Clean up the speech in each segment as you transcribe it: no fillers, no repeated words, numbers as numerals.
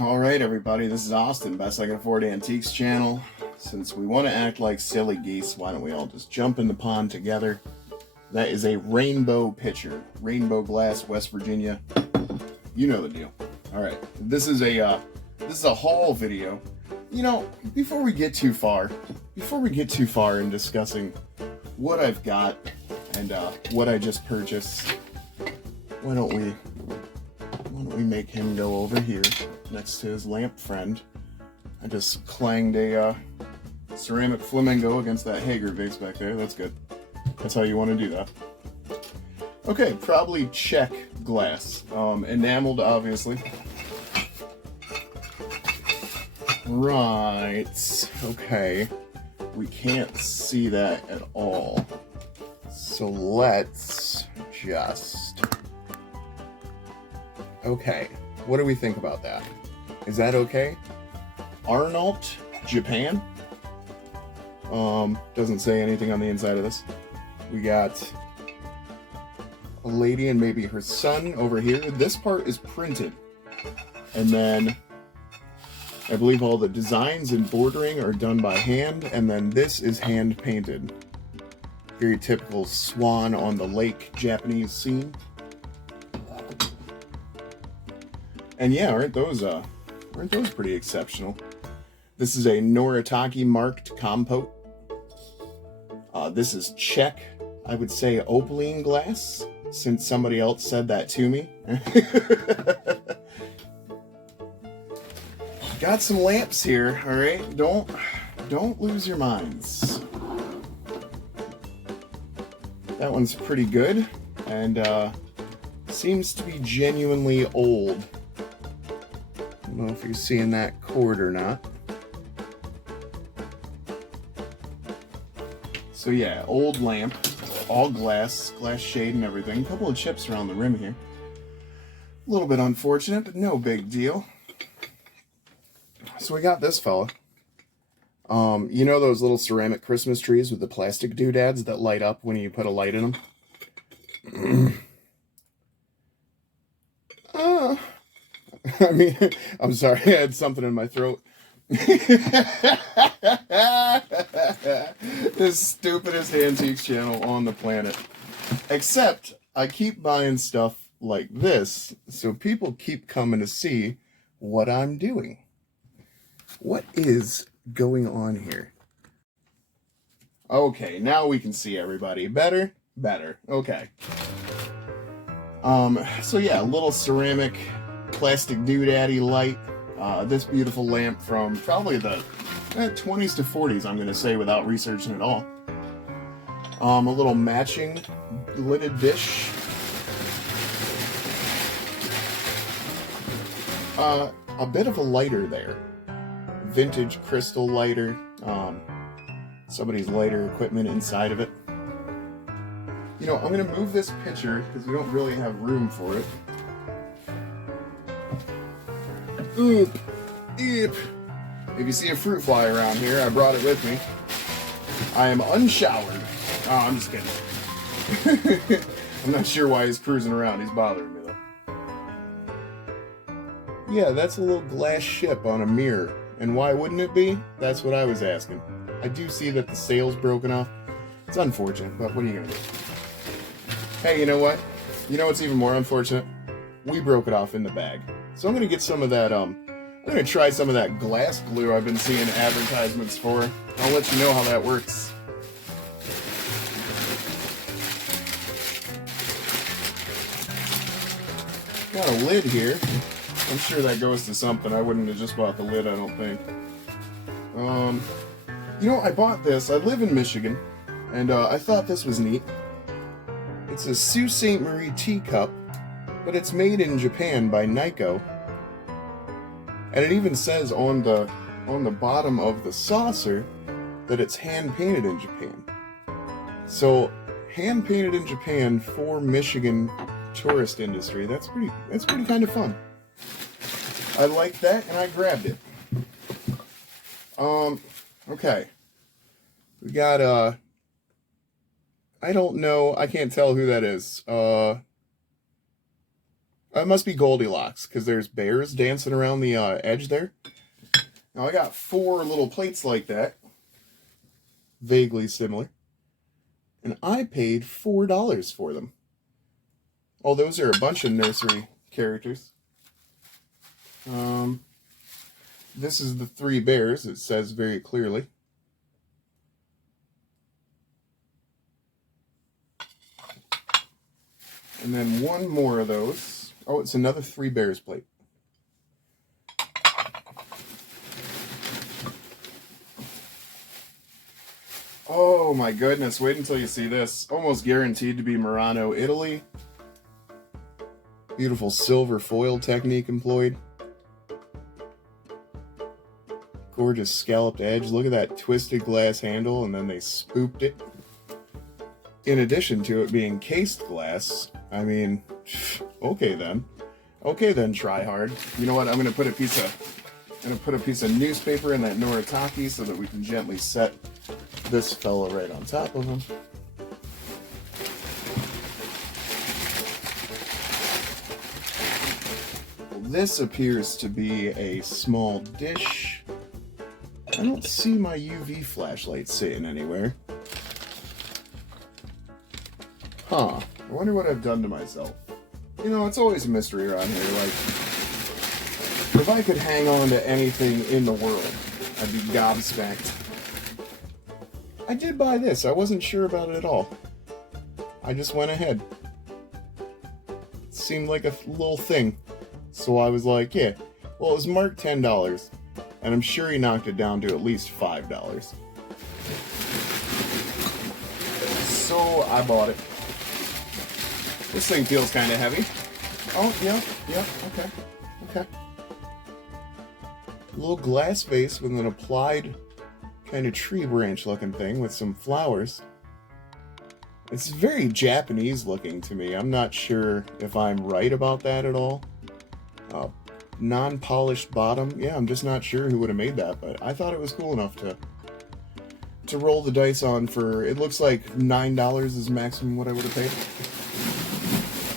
Alright everybody, this is Austin, Best I Can Afford Antiques channel. Since we want to act like silly geese, why don't we all just jump in the pond together? That is a rainbow pitcher. Rainbow glass, West Virginia. You know the deal. Alright, this is a haul video. You know, before we get too far in discussing what I've got and what I just purchased, why don't we make him go over here next to his lamp friend. I just clanged a ceramic flamingo against that Hager vase back there. That's good. That's how you want to do that. Okay, probably check glass. Enameled, obviously. Right. Okay. We can't see that at all. So let's just... Okay, what do we think about that? Is that okay? Arnold, Japan. Doesn't say anything on the inside of this. We got a lady and maybe her son over here. This part is printed. And then I believe all the designs and bordering are done by hand. And then this is hand painted. Very typical swan on the lake Japanese scene. And yeah, aren't those pretty exceptional? This is a Noritake marked compote. This is Czech, I would say opaline glass, since somebody else said that to me. Got some lamps here, all right? Don't lose your minds. That one's pretty good, and seems to be genuinely old. I don't know if you're seeing that cord or not. So yeah, old lamp, all glass shade and everything. A couple of chips around the rim here. A little bit unfortunate, but no big deal. So we got this fella. You know those little ceramic Christmas trees with the plastic doodads that light up when you put a light in them? I mean, I'm sorry, I had something in my throat. The stupidest antiques channel on the planet. Except, I keep buying stuff like this, so people keep coming to see what I'm doing. What is going on here? Okay, now we can see everybody. Better? Better. Okay. So yeah, a little ceramic plastic doodaddy light. This beautiful lamp from probably the 20s to 40s, I'm going to say, without researching at all. A little matching lidded dish. A bit of a lighter there. Vintage crystal lighter. Somebody's lighter equipment inside of it. You know, I'm going to move this picture because we don't really have room for it. Oop! Eep! If you see a fruit fly around here, I brought it with me. I am unshowered. Oh, I'm just kidding. I'm not sure why he's cruising around. He's bothering me, though. Yeah, that's a little glass ship on a mirror. And why wouldn't it be? That's what I was asking. I do see that the sail's broken off. It's unfortunate, but what are you going to do? Hey, you know what? You know what's even more unfortunate? We broke it off in the bag. So I'm going to get some of that, I'm going to try some of that glass glue I've been seeing advertisements for. I'll let you know how that works. Got a lid here. I'm sure that goes to something. I wouldn't have just bought the lid, I don't think. You know, I bought this. I live in Michigan, and I thought this was neat. It's a Sault Ste. Marie teacup, but it's made in Japan by Nippon. And it even says on the bottom of the saucer that it's hand painted in Japan. So, hand painted in Japan for Michigan tourist industry. That's pretty kind of fun. I like that, and I grabbed it. Okay. We got I don't know. I can't tell who that is. It must be Goldilocks, because there's bears dancing around the edge there. Now I got 4 little plates like that, vaguely similar, and I paid $4 for them. Oh, those are a bunch of nursery characters. This is the 3 bears, it says very clearly. And then 1 more of those. Oh, it's another 3 bears plate. Oh my goodness, wait until you see this. Almost guaranteed to be Murano, Italy. Beautiful silver foil technique employed. Gorgeous scalloped edge. Look at that twisted glass handle, and then they spooped it. In addition to it being cased glass, I mean, okay then. Okay then, try hard. You know what? I'm gonna put a piece of newspaper in that Noritake so that we can gently set this fella right on top of him. This appears to be a small dish. I don't see my UV flashlight sitting anywhere. Huh. I wonder what I've done to myself. You know, it's always a mystery around here. Like, if I could hang on to anything in the world, I'd be gobsmacked. I did buy this. I wasn't sure about it at all. I just went ahead. It seemed like a little thing. So I was like, yeah. Well, it was marked $10. And I'm sure he knocked it down to at least $5. So I bought it. This thing feels kind of heavy. Oh, yeah, okay. A little glass vase with an applied kind of tree branch looking thing with some flowers. It's very Japanese looking to me. I'm not sure if I'm right about that at all. Non-polished bottom. Yeah, I'm just not sure who would have made that, but I thought it was cool enough to roll the dice on for, it looks like $9 is maximum what I would have paid.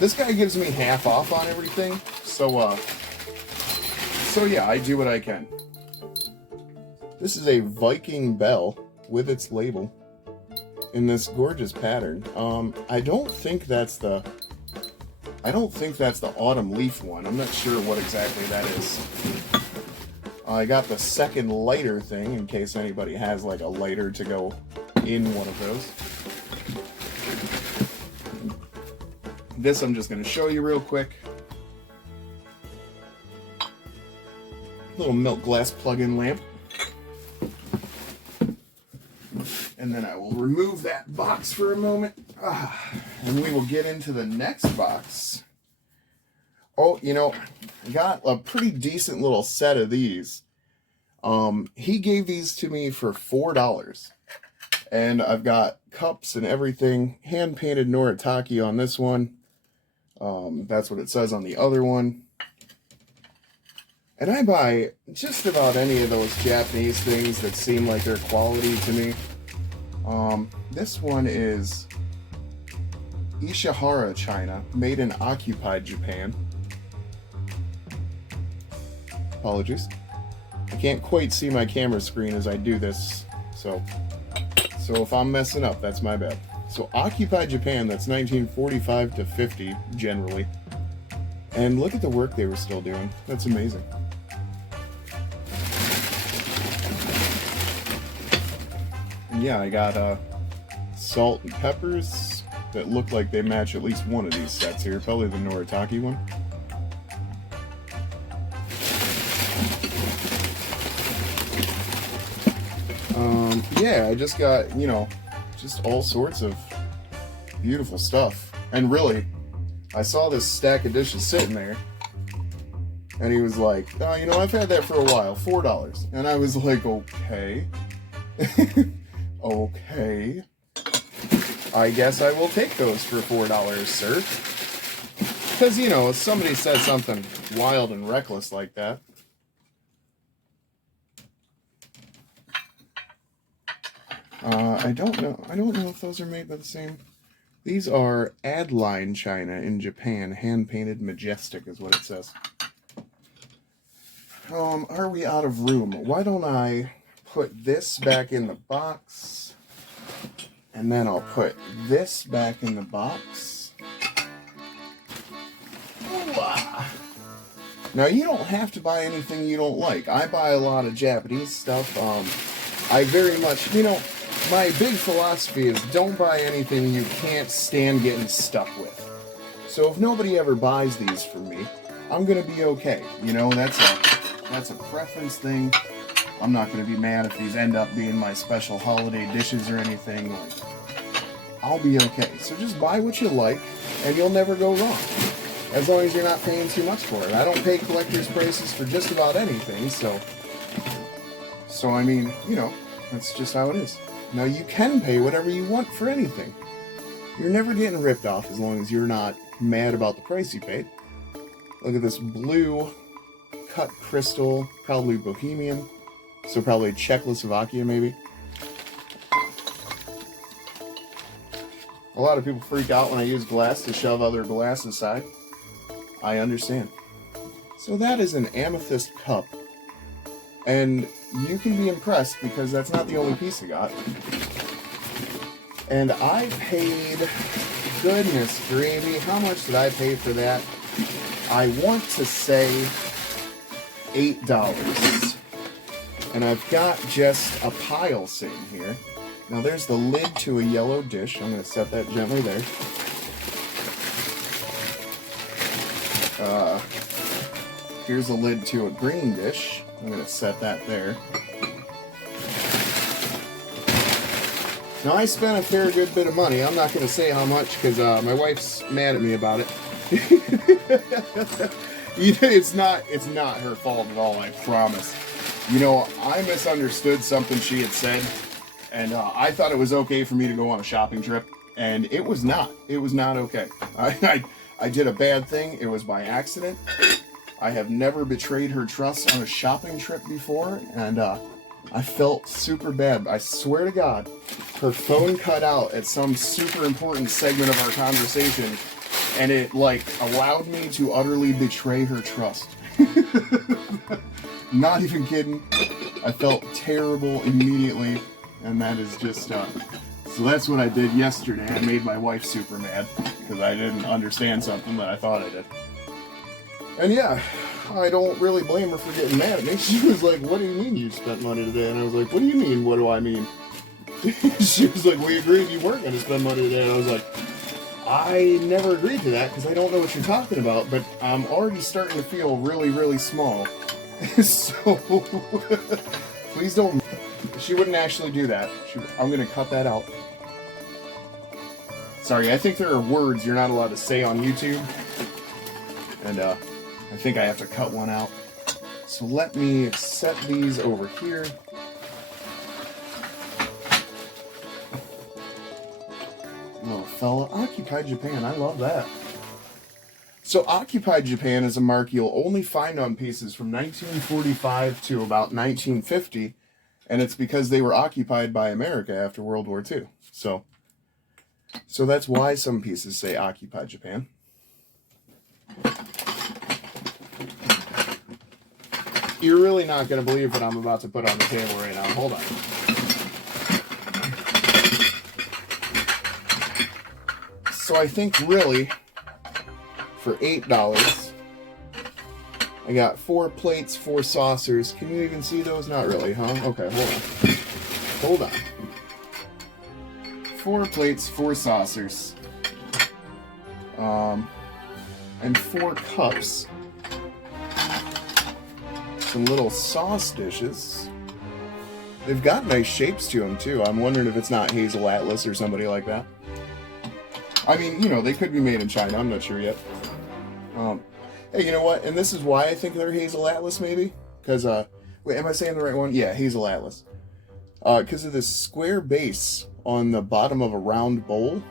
This guy gives me half off on everything, so yeah, I do what I can. This is a Viking bell with its label in this gorgeous pattern. I don't think that's the autumn leaf one. I'm not sure what exactly that is. I got the second lighter thing in case anybody has like a lighter to go in one of those. This I'm just going to show you real quick. Little milk glass plug-in lamp. And then I will remove that box for a moment. And we will get into the next box. Oh, you know, I got a pretty decent little set of these. He gave these to me for $4. And I've got cups and everything. Hand-painted Noritake on this one. That's what it says on the other one. And I buy just about any of those Japanese things that seem like they're quality to me. This one is Ishihara China, made in occupied Japan. Apologies. I can't quite see my camera screen as I do this, so if I'm messing up, that's my bad. So occupied Japan, that's 1945 to 50, generally. And look at the work they were still doing. That's amazing. And yeah, I got salt and peppers that look like they match at least one of these sets here. Probably the Noritake one. Yeah, I just got, you know, just all sorts of beautiful stuff. And really, I saw this stack of dishes sitting there, and he was like, oh, you know, I've had that for a while, $4. And I was like, okay. Okay. I guess I will take those for $4, sir. Because, you know, if somebody says something wild and reckless like that. I don't know if those are made by the same These are Adline china in Japan, hand-painted majestic is what it says. Are we out of room? Why don't I put this back in the box, and then I'll put this back in the box. Now, you don't have to buy anything you don't like. I buy a lot of Japanese stuff. I very much, my big philosophy is don't buy anything you can't stand getting stuck with. So if nobody ever buys these from me, I'm going to be okay. That's a preference thing. I'm not going to be mad if these end up being my special holiday dishes or anything. I'll be okay. So just buy what you like, and you'll never go wrong. As long as you're not paying too much for it. I don't pay collector's prices for just about anything, so I mean, that's just how it is. Now, you can pay whatever you want for anything. You're never getting ripped off as long as you're not mad about the price you paid. Look at this blue cut crystal, probably Bohemian, so probably Czechoslovakia maybe. A lot of people freak out when I use glass to shove other glass aside. I understand. So that is an amethyst cup. And you can be impressed because that's not the only piece I got. And I paid, goodness gravy, how much did I pay for that? I want to say $8. And I've got just a pile sitting here. Now there's the lid to a yellow dish. I'm going to set that gently there. Here's a lid to a green dish. I'm going to set that there. Now, I spent a fair good bit of money. I'm not going to say how much because my wife's mad at me about it. It's not her fault at all, I promise. I misunderstood something she had said, and I thought it was okay for me to go on a shopping trip, and it was not. It was not okay. I did a bad thing. It was by accident. I have never betrayed her trust on a shopping trip before, and I felt super bad. I swear to God, her phone cut out at some super important segment of our conversation, and it, allowed me to utterly betray her trust. Not even kidding. I felt terrible immediately, and that is just, so that's what I did yesterday. I made my wife super mad, because I didn't understand something that I thought I did. And yeah, I don't really blame her for getting mad at me. She was like, what do you mean you spent money today? And I was like, what do you mean, what do I mean? She was like, we agreed you weren't going to spend money today. And I was like, I never agreed to that because I don't know what you're talking about, but I'm already starting to feel really, really small. So, please don't. She wouldn't actually do that. I'm going to cut that out. Sorry, I think there are words you're not allowed to say on YouTube. And, I think I have to cut one out. So let me set these over here. Little fella. Occupied Japan. I love that. So Occupied Japan is a mark you'll only find on pieces from 1945 to about 1950. And it's because they were occupied by America after World War II. So that's why some pieces say Occupied Japan. You're really not going to believe what I'm about to put on the table right now. Hold on. So I think really, for $8, I got 4 plates, 4 saucers. Can you even see those? Not really, huh? Okay, hold on. 4 plates, 4 saucers. And 4 cups. Some little sauce dishes. They've got nice shapes to them, too. I'm wondering if it's not Hazel Atlas or somebody like that. I mean, they could be made in China. I'm not sure yet. Hey, you know what? And this is why I think they're Hazel Atlas, maybe? Because, wait, am I saying the right one? Yeah, Hazel Atlas. Because of this square base on the bottom of a round bowl.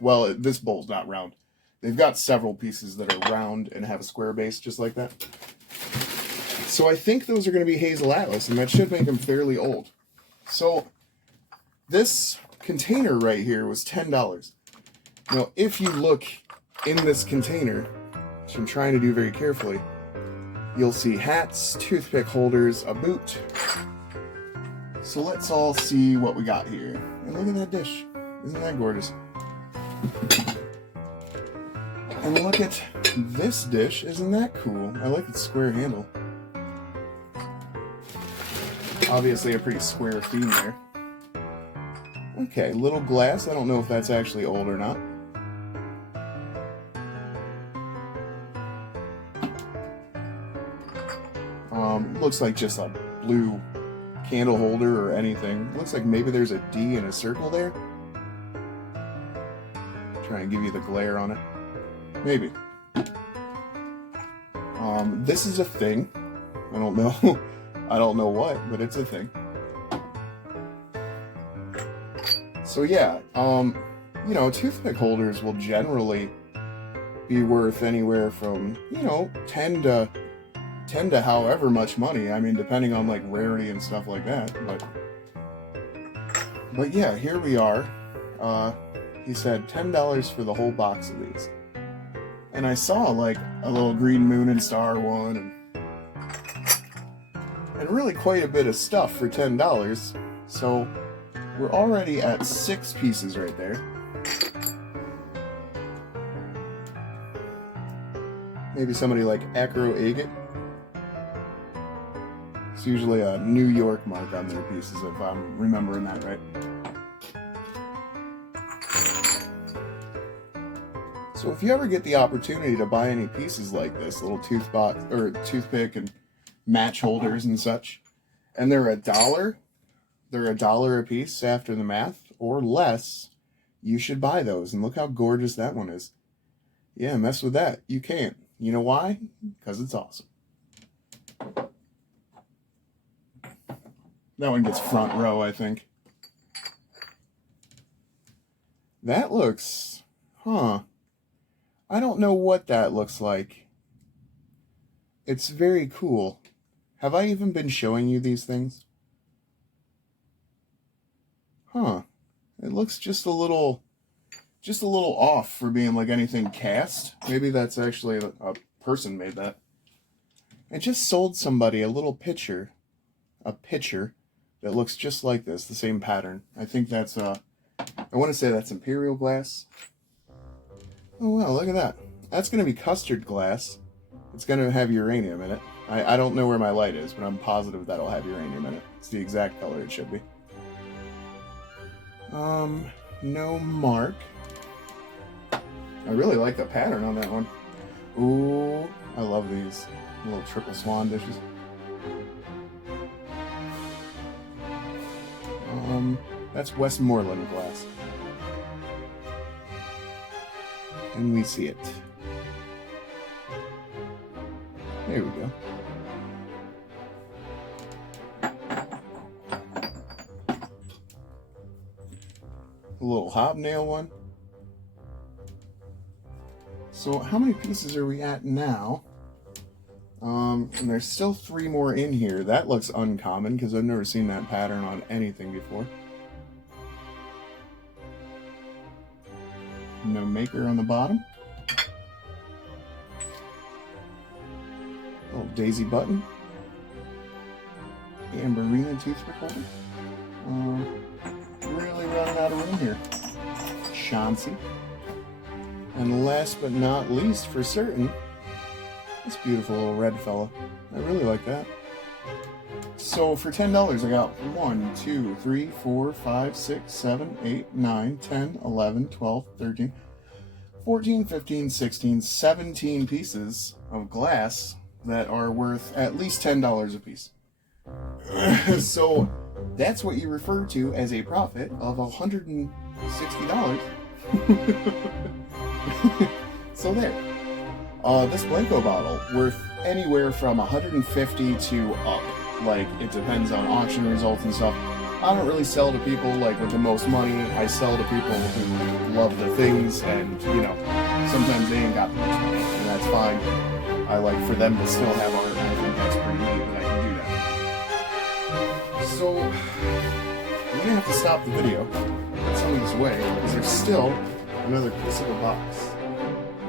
Well, this bowl's not round. They've got several pieces that are round and have a square base, just like that. So I think those are going to be Hazel Atlas, and that should make them fairly old. So this container right here was $10. Now, if you look in this container, which I'm trying to do very carefully, you'll see hats, toothpick holders, a boot. So let's all see what we got here. And look at that dish. Isn't that gorgeous? And look at this dish. Isn't that cool? I like its square handle. Obviously a pretty square theme there. Okay, little glass. I don't know if that's actually old or not. Looks like just a blue candle holder or anything. Looks like maybe there's a D and a circle there. Try and give you the glare on it. Maybe. This is a thing. I don't know. I don't know what, but it's a thing. So yeah, you know, toothpick holders will generally be worth anywhere from, you know, 10 to however much money. I mean, depending on like rarity and stuff like that. But yeah, here we are. He said $10 for the whole box of these. And I saw like a little green moon and star one and really quite a bit of stuff for $10. So we're already at 6 pieces right there. Maybe somebody like Acro Agate. It's usually a New York mark on their pieces, if I'm remembering that right. So if you ever get the opportunity to buy any pieces like this, little toothpick and match holders and such, and they're $1 a piece after the math, or less, you should buy those. And look how gorgeous that one is. Yeah, mess with that. You can't. You know why? Because it's awesome. That one gets front row, I think. That looks... I don't know what that looks like. It's very cool. Have I even been showing you these things? It looks just a little off for being like anything cast. Maybe that's actually a person made that. I just sold somebody a little pitcher. A pitcher that looks just like this, the same pattern. I think that's, I want to say that's Imperial glass. Oh wow, look at that. That's going to be custard glass. It's going to have uranium in it. I don't know where my light is, but I'm positive that'll have uranium in it. It's the exact color it should be. No mark. I really like the pattern on that one. Ooh, I love these little triple swan dishes. That's Westmoreland glass. And we see it. There we go. A little hobnail one. So how many pieces are we at now? And there's still 3 more in here. That looks uncommon because I've never seen that pattern on anything before. No maker on the bottom. Little daisy button. Amberina toothpick holder. Really running out of room here. Chauncey. And last but not least, for certain, this beautiful little red fella. I really like that. So for $10, I got 1, 2, 3, 4, 5, 6, 7, 8, 9, 10, 11, 12, 13, 14, 15, 16, 17 pieces of glass that are worth at least $10 a piece. So that's what you refer to as a profit of $160. So there. This Blenko bottle worth anywhere from $150 to up. Like, it depends on auction results and stuff. I don't really sell to people like with the most money. I sell to people who love the things, and you know, sometimes they ain't got the most money, and that's fine. I like for them to still have art, and I think that's pretty neat that I can do that. So I'm gonna have to stop the video, put some of this away, because there's still another piece of a box.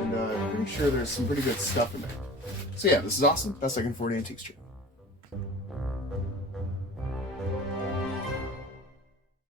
And I'm pretty sure there's some pretty good stuff in there. So yeah, this is Austin, Best I Can Afford Antiques channel.